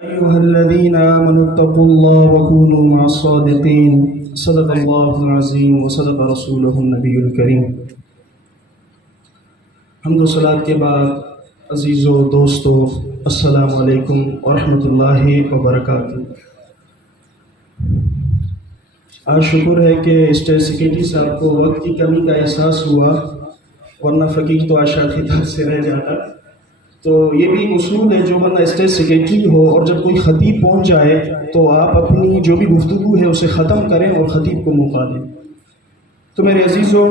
أيها الذين آمنوا اتقوا الله وكونوا مع الصادقين صدق الله العظيم وصدق رسوله النبي الكريم۔ حمد و صلاۃ کے بعد عزیزو دوستو، السلام علیکم ورحمۃ اللہ وبرکاتہ۔ آج شکر ہے کہ اسٹیٹ سیکرٹری صاحب کو وقت کی کمی کا احساس ہوا، ورنہ فقیر تو آج شاید خطاب سے رہ جاتا۔ تو یہ بھی اصول ہے، جو بندہ اسٹیٹ سیکرٹری ہو اور جب کوئی خطیب پہنچ جائے تو آپ اپنی جو بھی گفتگو ہے اسے ختم کریں اور خطیب کو موقع دیں۔ تو میرے عزیزو،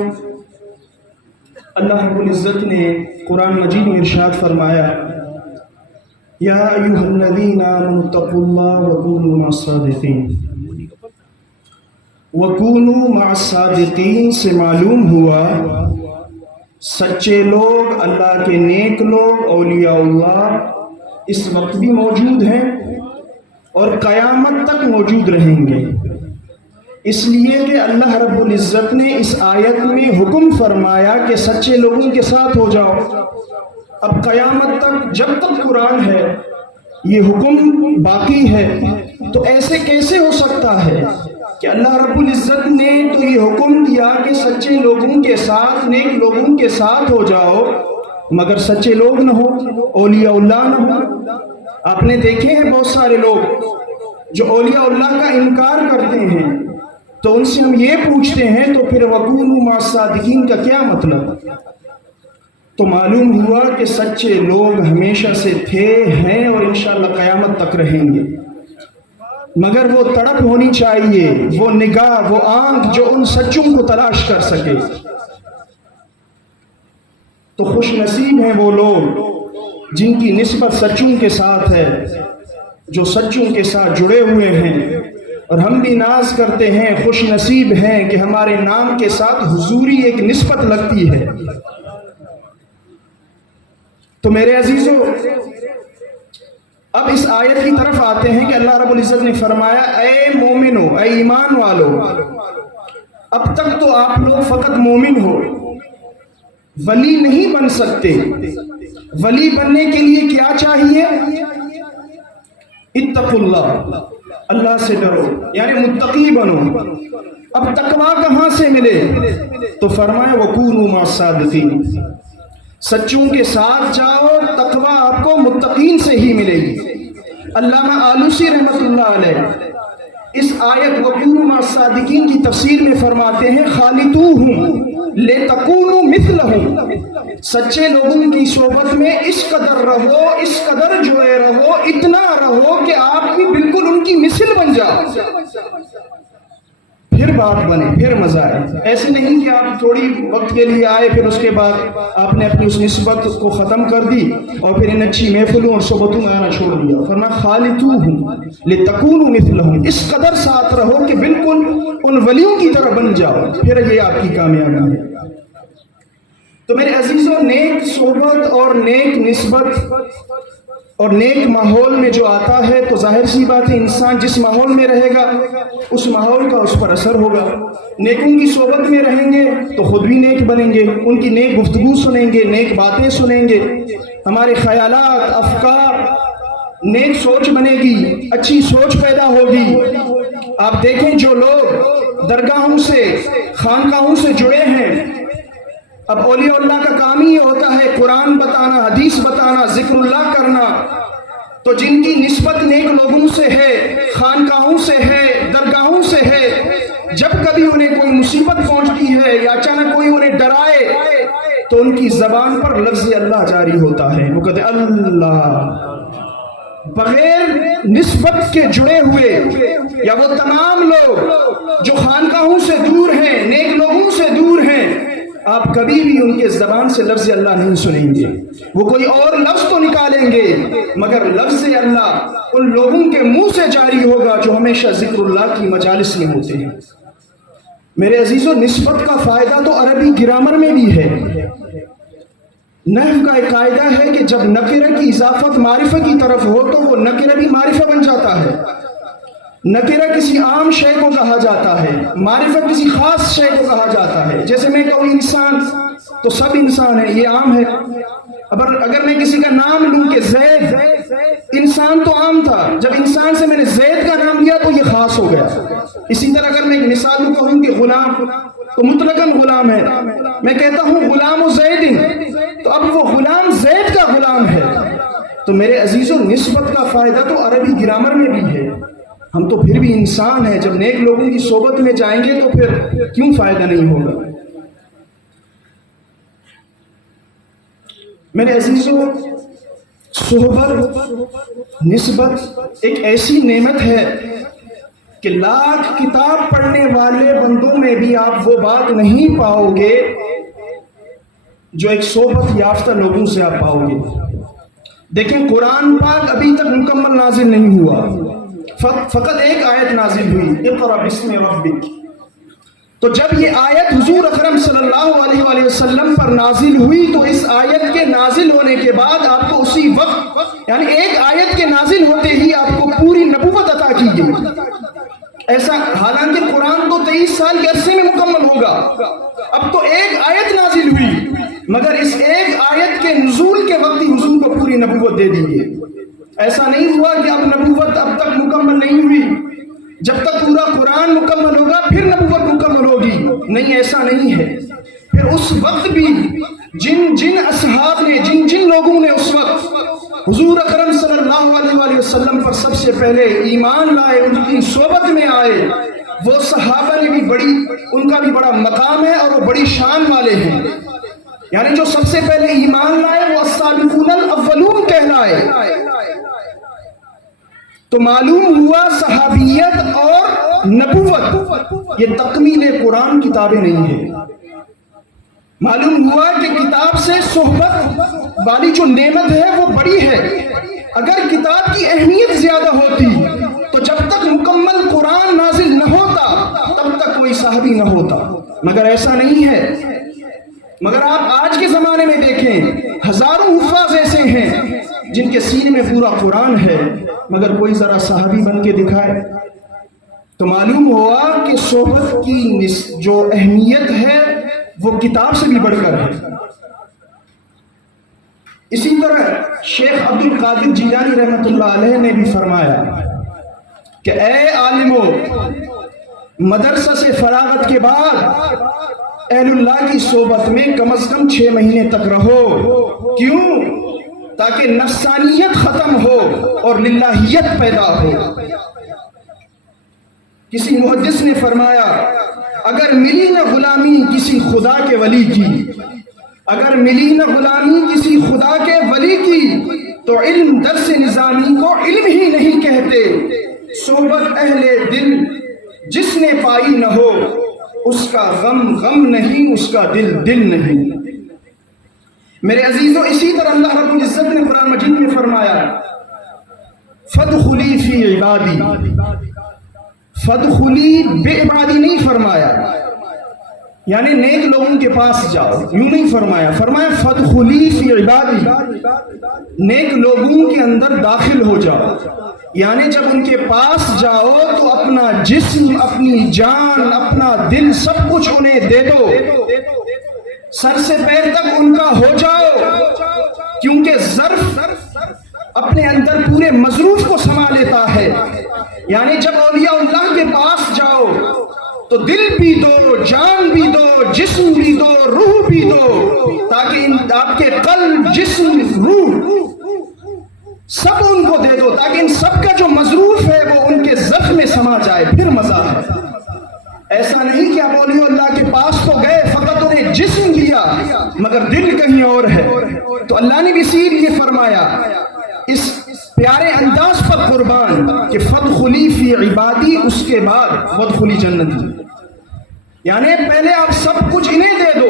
اللہ رب العزت نے قرآن مجید میں ارشاد فرمایا، یا ایھا الذین آمنوا اتقوا اللہ وکونوا مع الصادقین۔ وکونوا مع الصادقین سے معلوم ہوا سچے لوگ، اللہ کے نیک لوگ، اولیاء اللہ اس وقت بھی موجود ہیں اور قیامت تک موجود رہیں گے، اس لیے کہ اللہ رب العزت نے اس آیت میں حکم فرمایا کہ سچے لوگوں کے ساتھ ہو جاؤ۔ اب قیامت تک جب تک قرآن ہے یہ حکم باقی ہے، تو ایسے کیسے ہو سکتا ہے کہ اللہ رب العزت نے تو یہ حکم دیا کہ سچے لوگوں کے ساتھ، نیک لوگوں کے ساتھ ہو جاؤ، مگر سچے لوگ نہ ہو، اولیاء اللہ نہ ہو۔ آپ نے دیکھے ہیں بہت سارے لوگ جو اولیاء اللہ کا انکار کرتے ہیں، تو ان سے ہم یہ پوچھتے ہیں تو پھر وَكُونُوا مَعَ الصَّادِقِينَ کا کیا مطلب؟ تو معلوم ہوا کہ سچے لوگ ہمیشہ سے تھے، ہیں اور انشاءاللہ قیامت تک رہیں گے، مگر وہ تڑپ ہونی چاہیے، وہ نگاہ، وہ آنکھ جو ان سچوں کو تلاش کر سکے۔ تو خوش نصیب ہیں وہ لوگ جن کی نسبت سچوں کے ساتھ ہے، جو سچوں کے ساتھ جڑے ہوئے ہیں، اور ہم بھی ناز کرتے ہیں، خوش نصیب ہیں کہ ہمارے نام کے ساتھ حضوری ایک نسبت لگتی ہے۔ تو میرے عزیزو، اب اس آیت کی طرف آتے ہیں کہ اللہ رب العزت نے فرمایا، اے مومنو، اے ایمان والو، اب تک تو آپ لوگ فقط مومن ہو، ولی نہیں بن سکتے۔ ولی بننے کے لیے کیا چاہیے؟ اتقوا اللہ، اللہ سے ڈرو، یعنی متقی بنو۔ اب تقویٰ کہاں سے ملے؟ تو فرمایا وَكُونُوا مَعَ الصَّادِقِينَ، سچوں کے ساتھ جاؤ، تقویٰ آپ کو متقین سے ہی ملے گی۔ علامہ آلوسی رحمۃ اللہ علیہ اس آیت وَكُونُوا مَعَ الصَّادِقِينَ کی تفسیر میں فرماتے ہیں، خَالِطُوهُمْ لِتَكُونُوا مِثْلَهُمْ، سچے لوگوں کی صحبت میں اس قدر رہو، اس قدر جڑے رہو، اتنا رہو کہ آپ بھی بالکل ان کی مثل بن جاؤ، پھر بات بنے، پھر مزہ آئے۔ ایسے نہیں کہ آپ تھوڑی وقت کے لیے آئے، پھر اس کے بعد آپ نے اپنی اس نسبت کو ختم کر دی اور پھر ان اچھی محفلوں اور صحبتوں میں آنا چھوڑ دیا۔ فرمایا خالطوہم لتکونوا مثلہم، اس قدر ساتھ رہو کہ بالکل ان ولیوں کی طرح بن جاؤ، پھر یہ آپ کی کامیابی ہے۔ تو میرے عزیزوں، نیک صحبت اور نیک نسبت اور نیک ماحول میں جو آتا ہے، تو ظاہر سی بات ہے انسان جس ماحول میں رہے گا اس ماحول کا اس پر اثر ہوگا۔ نیکوں کی صحبت میں رہیں گے تو خود بھی نیک بنیں گے، ان کی نیک گفتگو سنیں گے، نیک باتیں سنیں گے، ہمارے خیالات، افکار، نیک سوچ بنے گی، اچھی سوچ پیدا ہوگی۔ آپ دیکھیں جو لوگ درگاہوں سے، خانقاہوں سے جڑے ہیں، اب اولیاء اللہ کا کام ہی ہوتا ہے قرآن بتانا، حدیث بتانا، ذکر اللہ کرنا، تو جن کی نسبت نیک لوگوں سے ہے، خانقاہوں سے ہے، درگاہوں سے ہے، جب کبھی انہیں کوئی مصیبت پہنچتی ہے یا اچانک کوئی انہیں ڈرائے تو ان کی زبان پر لفظ اللہ جاری ہوتا ہے، وہ کہتے اللہ۔ بغیر نسبت کے جڑے ہوئے یا وہ تمام لوگ جو خانقاہوں سے دور ہیں، نیک لوگوں سے دور ہیں، آپ کبھی بھی ان کے زبان سے لفظ اللہ نہیں سنیں گے۔ وہ کوئی اور لفظ تو نکالیں گے مگر لفظ اللہ ان لوگوں کے منہ سے جاری ہوگا جو ہمیشہ ذکر اللہ کی مجالس میں ہوتے ہیں۔ میرے عزیزو، نسبت کا فائدہ تو عربی گرامر میں بھی ہے۔ نحو کا ایک قاعدہ ہے کہ جب نکرہ کی اضافت معرفہ کی طرف ہو تو وہ نکرہ بھی معرفہ بن جاتا ہے۔ نکرہ کسی عام شے کو کہا جاتا ہے، معرفت کسی خاص شے کو کہا جاتا ہے۔ جیسے میں کہوں انسان تو سب انسان ہے، یہ عام ہے، اگر میں کسی کا نام لوں کہ زید، انسان تو عام تھا، جب انسان سے میں نے زید کا نام لیا تو یہ خاص ہو گیا۔ اسی طرح اگر میں ایک مثال کہوں کہ غلام تو مطلقاً غلام ہے، میں کہتا ہوں غلام زید، تو اب وہ غلام زید کا غلام ہے۔ تو میرے عزیزوں، نسبت کا فائدہ تو عربی گرامر میں بھی ہے، ہم تو پھر بھی انسان ہیں، جب نیک لوگوں کی صحبت میں جائیں گے تو پھر کیوں فائدہ نہیں ہوگا؟ میرے عزیزوں، صحبت، نسبت ایک ایسی نعمت ہے کہ لاکھ کتاب پڑھنے والے بندوں میں بھی آپ وہ بات نہیں پاؤ گے جو ایک صحبت یافتہ لوگوں سے آپ پاؤ گے۔ دیکھیں، قرآن پاک ابھی تک مکمل نازل نہیں ہوا، فقط ایک آیت نازل ہوئی، اقرأ بسم ربک۔ تو جب یہ آیت حضور اکرم صلی اللہ علیہ وآلہ وسلم پر نازل ہوئی تو اس آیت کے نازل ہونے کے بعد آپ کو اسی وقت، یعنی ایک آیت کے نازل ہوتے ہی آپ کو پوری نبوت عطا کی گئی۔ ایسا حالانکہ قرآن تو 23 سال کے عرصے میں مکمل ہوگا، اب تو ایک آیت نازل ہوئی، مگر اس ایک آیت کے نزول کے وقت ہی حضور کو پوری نبوت دے دی گئی۔ ایسا نہیں ہوا کہ اب نبوت اب تک مکمل نہیں ہوئی، جب تک پورا قرآن مکمل ہوگا پھر نبوت مکمل ہوگی، نہیں، ایسا نہیں ہے۔ پھر اس وقت بھی جن اصحاب نے، جن لوگوں نے اس وقت حضور اکرم صلی اللہ علیہ وآلہ وسلم پر سب سے پہلے ایمان لائے، ان کی صحبت میں آئے، وہ صحابہ نے بھی ان کا بھی بڑا مقام ہے اور وہ بڑی شان والے ہیں، یعنی جو سب سے پہلے ایمان لائے وہ السابقون الاولون کہلائے۔ تو معلوم ہوا صحابیت اور نبوت یہ تکمیل قرآن کتابیں نہیں ہیں۔ معلوم ہوا کہ کتاب سے صحبت والی جو نعمت ہے وہ بڑی ہے۔ اگر کتاب کی اہمیت زیادہ ہوتی تو جب تک مکمل قرآن نازل نہ ہوتا تب تک کوئی صحابی نہ ہوتا، مگر ایسا نہیں ہے۔ مگر آپ آج کے زمانے میں دیکھیں، ہزاروں حفاظ ایسے ہیں جن کے سینے میں پورا قرآن ہے، مگر کوئی ذرا صحابی بن کے دکھائے۔ تو معلوم ہوا کہ صحبت کی جو اہمیت ہے وہ کتاب سے بھی بڑھ کر ہے۔ اسی طرح شیخ عبد القادر جیلانی رحمۃ اللہ علیہ نے بھی فرمایا کہ اے عالمو، مدرسہ سے فراغت کے بعد اہل اللہ کی صحبت میں کم از کم 6 مہینے تک رہو۔ کیوں؟ تاکہ نفسانیت ختم ہو اور للہیت پیدا ہو۔ کسی محدث نے فرمایا، اگر ملی نہ غلامی کسی خدا کے ولی کی، اگر ملی نہ غلامی کسی خدا کے ولی کی تو علم درس نظامی کو علم ہی نہیں کہتے۔ صحبت اہل دل جس نے پائی نہ ہو، اس کا غم غم نہیں، اس کا دل دل نہیں۔ میرے عزیزوں، اسی طرح اللہ رب العزت نے قرآن مجید میں فرمایا، فادخلی فی عبادی، فادخلی بے عبادی نہیں فرمایا، یعنی نیک لوگوں کے پاس جاؤ، یوں نہیں فرمایا، فرمایا فادخلی فی عبادی، نیک لوگوں کے اندر داخل ہو جاؤ، یعنی جب ان کے پاس جاؤ تو اپنا جسم، اپنی جان، اپنا دل سب کچھ انہیں دے دو، سر سے پیر تک ان کا ہو جاؤ، کیونکہ ظرف اپنے اندر پورے مظروف کو سما لیتا ہے۔ یعنی جب اولیاء اللہ کے پاس جاؤ تو دل بھی دو، جان بھی دو، جسم بھی دو، روح بھی دو، تاکہ آپ کے قلب، جسم، روح سب ان کو دے دو، تاکہ ان سب کا جو مظروف ہے وہ ان کے ظرف میں سما جائے، پھر مزہ ہے۔ ایسا نہیں کہ آپ اولیاء اللہ کے پاس تو گئے، فقط انہیں جسم دیا مگر دل کہیں اور ہے۔ تو اللہ نے بھی اسی لیے فرمایا اس پیارے انداز پر قربان کہ فادخلی فی عبادی، اس کے بعد وادخلی جنتی، یعنی پہلے آپ سب کچھ انہیں دے دو،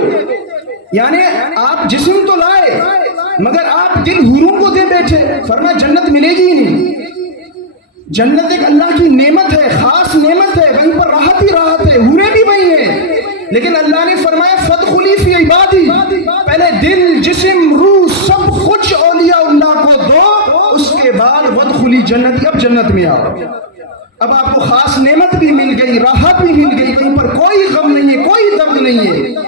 یعنی آپ جسم تو لائے مگر آپ دل حوروں کو دے بیٹھے، فرمایا جنت ملے گی ہی نہیں۔ جنت ایک اللہ کی نعمت ہے، خاص نعمت ہے، وہیں پر راحت ہی راحت ہے، حوریں بھی وہی ہیں، لیکن اللہ نے فرمایا فادخلی فی عبادی، پہلے دل، جسم، روح سب کچھ اولیاء اللہ کو دو، اس کے بعد وادخلی جنتی، اب جنت میں آؤ، اب آپ کو خاص نعمت بھی مل گئی، راحت بھی مل گئی، وہیں پر کوئی غم نہیں ہے، کوئی درد نہیں ہے۔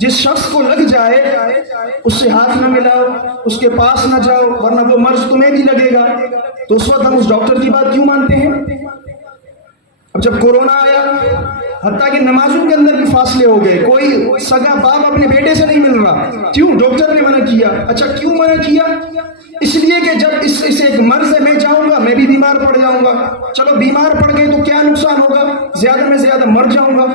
جس شخص کو لگ جائے اس سے ہاتھ نہ ملاؤ، اس کے پاس نہ جاؤ، ورنہ وہ مرض تمہیں بھی لگے گا۔ تو اس وقت ہم اس ڈاکٹر کی بات کیوں مانتے ہیں؟ اب جب کورونا آیا، حتیٰ کہ نمازوں کے اندر بھی فاصلے ہو گئے، کوئی سگا باپ اپنے بیٹے سے نہیں مل رہا، کیوں؟ ڈاکٹر نے منع کیا۔ اچھا کیوں منع کیا؟ اس لیے کہ جب اس ایک مرض ہے، میں جاؤں گا میں بھی بیمار پڑ جاؤں گا، چلو بیمار پڑ گئے تو کیا نقصان ہوگا، زیادہ میں زیادہ مر جاؤں گا۔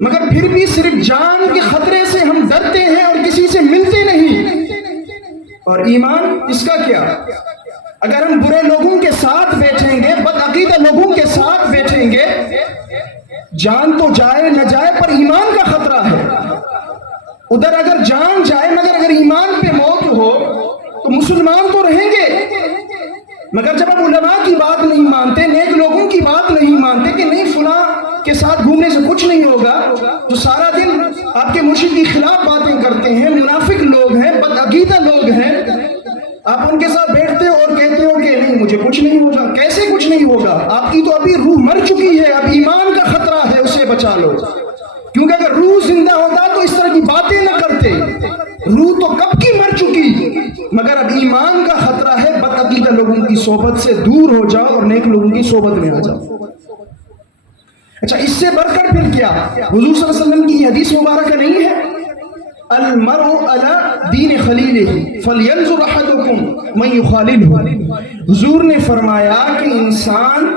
مگر پھر بھی صرف جان کے خطرے سے ہم ڈرتے ہیں اور کسی سے ملتے نہیں۔ اور ایمان اس کا کیا؟ اگر ہم برے لوگوں کے ساتھ بیٹھیں گے، بدعقیدہ لوگوں کے ساتھ بیٹھیں گے، جان تو جائے نہ جائے پر ایمان کا خطرہ ہے۔ ادھر اگر جان جائے مگر اگر ایمان پہ موت ہو تو مسلمان تو رہیں گے، مگر جب ہم علماء کی بات نہیں مانتے، نیک لوگوں کی بات نہیں مانتے کہ نہیں فلاں کے ساتھ گھومنے سے کچھ نہیں ہوگا، جو سارا دن آپ کے مرشد کے خلاف باتیں کرتے ہیں، منافق لوگ ہیں، بدعقیدہ لوگ ہیں، آپ ان کے ساتھ بیٹھتے ہو اور کہتے ہو کہ نہیں مجھے کچھ نہیں ہوگا۔ کیسے کچھ نہیں ہوگا؟ آپ کی تو ابھی روح مر چکی ہے، اب ایمان کا خطرہ ہے، اسے بچا لو۔ کیونکہ اگر روح زندہ ہوتا تو اس طرح کی باتیں نہ کرتے، روح تو کب کی مر چکی، مگر اب ایمان کا خطرہ ہے، بدعقیدہ لوگوں کی صحبت سے دور ہو جاؤ اور نیک لوگوں کی صحبت میں آ جاؤ۔ اچھا اس سے بڑھ کر پھر کیا؟ حضور صلی اللہ علیہ وسلم کی حدیث مبارکہ نہیں ہے المرء علی دین خلیلہ فلینظر احدکم من یخاللہ؟ حضور نے فرمایا کہ انسان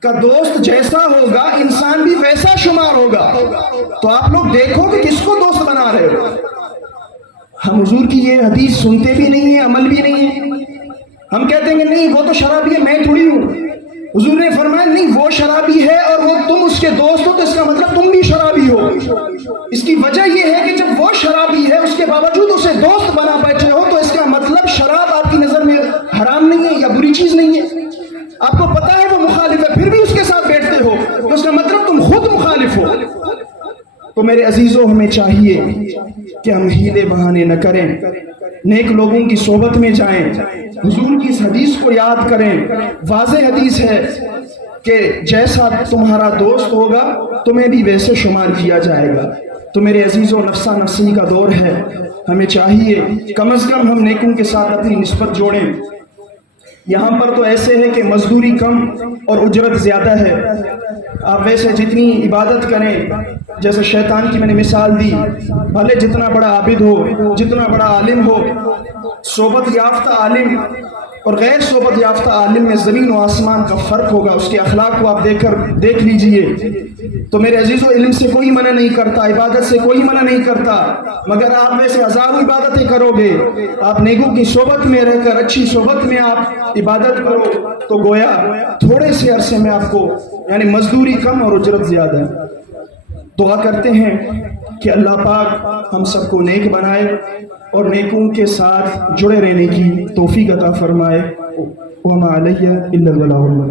کا دوست جیسا ہوگا انسان بھی ویسا شمار ہوگا۔ تو آپ لوگ دیکھو کہ کس کو دوست بنا رہے ہو۔ ہم حضور کی یہ حدیث سنتے بھی نہیں ہیں، عمل بھی نہیں ہے۔ ہم کہتے ہیں کہ نہیں وہ تو شرابی ہے، میں تھوڑی ہوں۔ حضور نے فرمایا نہیں وہ شرابی ہے اور وہ تم اس کے دوست ہو تو اس کا مطلب تم بھی شرابی ہو۔ اس کی وجہ یہ ہے کہ جب وہ شرابی ہے اس کے باوجود اسے دوست بنا بیٹھے ہو تو اس کا مطلب شراب آپ کی نظر میں حرام نہیں ہے یا بری چیز نہیں ہے۔ آپ کو پتا ہے وہ مخالف ہے پھر بھی اس کے ساتھ بیٹھتے ہو تو اس کا مطلب تم خود مخالف ہو۔ تو میرے عزیزوں ہمیں چاہیے کہ ہم ہیلے بہانے نہ کریں، نیک لوگوں کی صحبت میں جائیں، حضور کی اس حدیث کو یاد کریں۔ واضح حدیث ہے کہ جیسا تمہارا دوست ہوگا تمہیں بھی ویسے شمار کیا جائے گا۔ تو میرے عزیزوں نفسا نفسی کا دور ہے، ہمیں چاہیے کم از کم ہم نیکوں کے ساتھ اپنی نسبت جوڑیں۔ یہاں پر تو ایسے ہے کہ مزدوری کم اور اجرت زیادہ ہے۔ آپ ویسے جتنی عبادت کریں، جیسے شیطان کی میں نے مثال دی، بھلے جتنا بڑا عابد ہو، جتنا بڑا عالم ہو، صحبت یافتہ عالم اور غیر صحبت یافتہ عالم میں زمین و آسمان کا فرق ہوگا۔ اس کے اخلاق کو آپ دیکھ لیجئے۔ تو میرے عزیزو علم سے کوئی منع نہیں کرتا، عبادت سے کوئی منع نہیں کرتا، مگر آپ ویسے ہزاروں عبادتیں کرو گے، آپ نیکوں کی صحبت میں رہ کر اچھی صحبت میں آپ عبادت کرو تو گویا تھوڑے سے عرصے میں آپ کو یعنی مزدوری کم اور اجرت زیادہ ہے۔ دعا کرتے ہیں کہ اللہ پاک ہم سب کو نیک بنائے اور نیکوں کے ساتھ جڑے رہنے کی توفیق عطا فرمائے۔ وما علیہ الا البلاغ المبین۔